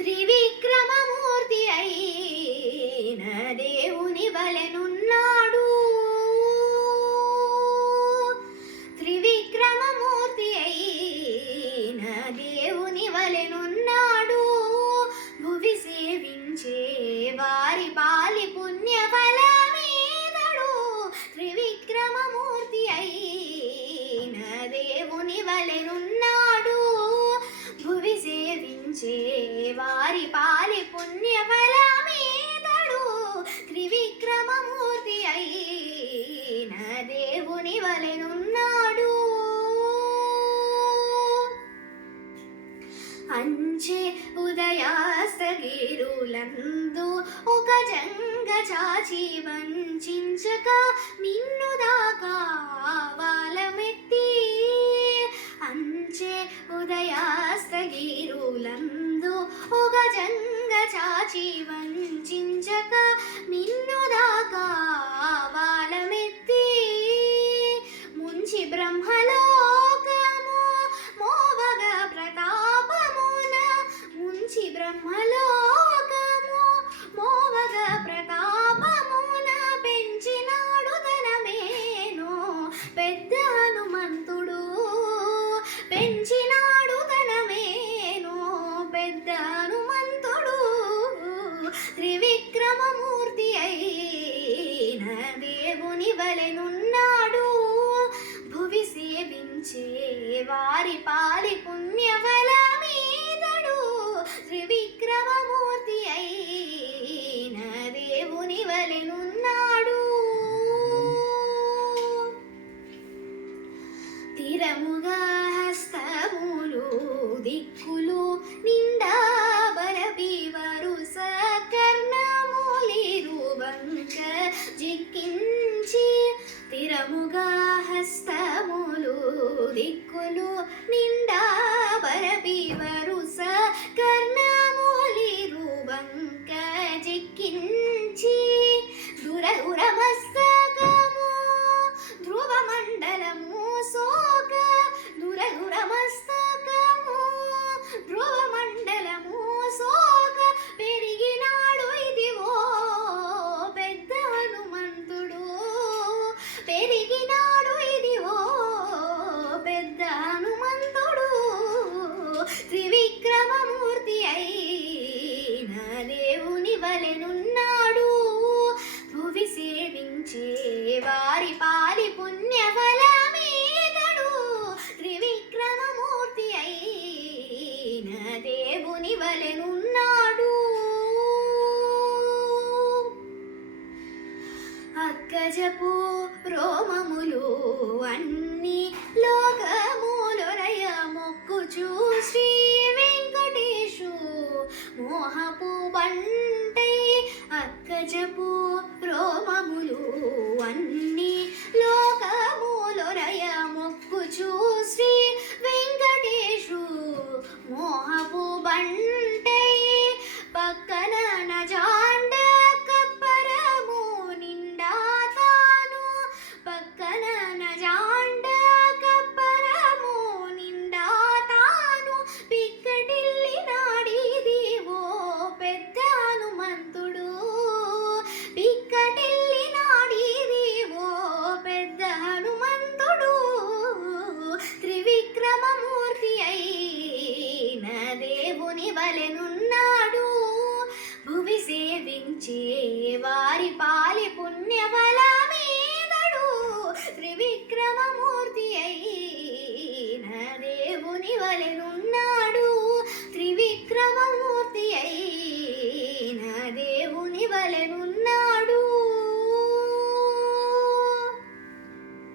త్రివిక్రమమూర్తి అయిన దేవుని వలెనున్నాడు. త్రివిక్రమమూర్తి అయిన దేవుని వలెనున్నాడు. భువి సేవించే వారి పాలి పుణ్య ఫలమీదడు. త్రివిక్రమమూర్తి అయిన దేవుని వలెనున్నాడు. భువి సేవించే వారి పాలి పుణ్య ఫలమీదడు. త్రివిక్రమమూర్తి అయిన దేవుని వలెనున్నాడు. అంచె ఉదయాస్తగిరులందు ఒక జంగ చాచి వంచక నిన్ను దాకా వాలమెత్తి. అంచె ఉదయాస్తగిరులందు ఒక జంగ చాచి వంచక నిన్ను దాకా వాలమెత్తి. ముంచి బ్రహ్మలోకము మోవగ ప్రతాపమున. ముంచి బ్రహ్మలోకము మోవగ ప్రతాపమున. పెంచినాడు తనమేను పెద్ద హనుమంతుడు. పెంచినాడు తనమేను పెద్ద హనుమంతుడు. త్రివిక్రమమూర్తి అయిన దేవుని వలెనున్నాడు. భువి సేవించే వారి పాలి పుణ్య ఫలమీదడు. త్రివిక్రమమూర్తి అయిన దేవుని వలెనున్నాడు. తిరముగా హస్తములు దిక్కులు నిండా బరపి వరుస కర్ణములిరువంక జిక్కించి. తిరముగా హస్తములు దిక్కులు నిండా బరపి వరుస కర్ణములిరువంక జిక్కించి. దురగుర మస్తకము ధ్రువ మండలము సోక. దురగుర మస్తకము ధ్రువ మండలము సోక. పెరిగినాడు ఇదిగో పెద్ద హనుమంతుడు. పెరిగినాడు ఇదిగో పెద్ద హనుమంతుడు. త్రివిక్రమమూర్తి అయిన దేవుని వలెనున్నాడు. భువి సేవించే వారి పాలి పుణ్య ఫలమీదడు. త్రివిక్రమమూర్తి అయిన దేవుని వలెనున్నాడు. అక్కజపు రోమములు అన్ని లోకములొరయ మొక్కుచు శ్రీ వెంకటేశు మోహపు బంటై. అక్కజపు రోమములు అన్ని లోకములొరయ మొక్కుచు శ్రీ వెంకటేశు మోహపు బంటై. పక్కన నజాండ కప్పరము నిండా తాను. పక్కన నజాండ కప్పరము నిండా తాను. పిక్కటిల్లి నాడిదివో పెద్ద హనుమంతుడు. పిక్కటిల్లి నాడిదివో పెద్ద హనుమంతుడు. త్రివిక్రమమూర్తి అయిన దేవుని వలెనున్నాడు. భువి సేవించే వారి పాలి పుణ్య ఫలమీదడు. త్రివిక్రమమూర్తి అయిన దేవుని వలెనున్నాడు. త్రివిక్రమమూర్తి అయిన దేవుని వలెనున్నాడు.